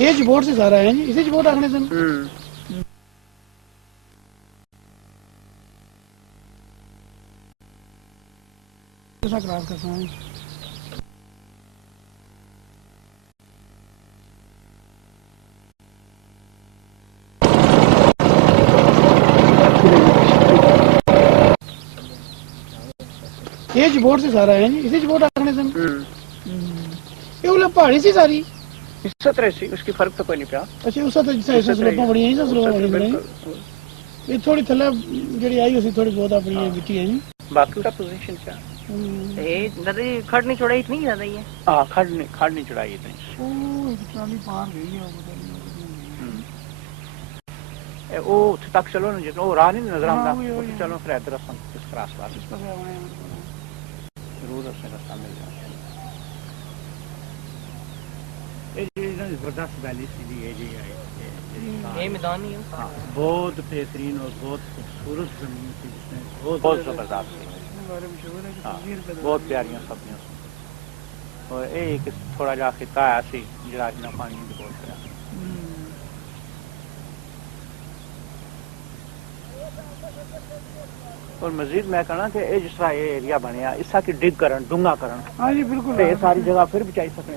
ये बोर्ड से सारा है जी, इसे बोर्ड आखने से ऐसा क्रॉस करना है। ये बोर्ड से सारा है जी, इसे बोर्ड आखने से ये बोले पहाड़ी सी सारी इस तरह से उसकी फर्क तो कोई नहीं पिया। अच्छा उस तो जैसे ऐसे स्लोपां बड़ी हैं, स्लोपां बड़ी बड़ी ये थोड़ी थल्ले जेडी आई उसी थोड़ी बहुत अपनी मिट्टी है जी। बाकी का पोजीशन क्या ये दादा जी खड़ नहीं चढ़ाई इतनी ज्यादा ही है। हां खड़ नहीं चढ़ाई इतनी। ओ ट्राली पार गई है वो तक चलो ना, जो राह नहीं नजर आता चलो फिर इधर हम इस क्रॉस बार जरूर उससे रास्ता मिल जाए। ये जबरदस्त वैली सीधी है जी, ये मैदान ही है। हाँ बहुत बेहतरीन और बहुत खूबसूरत जमीन थी, जिसमें बहुत जबरदस्त थी। हाँ बहुत प्यारियां सब्जियां और एक थोड़ा जा खिता है सी जरा इतना पानी की बोल रहा। और मजीद मैं कहना कि जिस तरह ये एरिया बनया इसका की डिग करन डूंगा करन। हाँ जी बिल्कुल सारी जगह फिर बचाई सकने।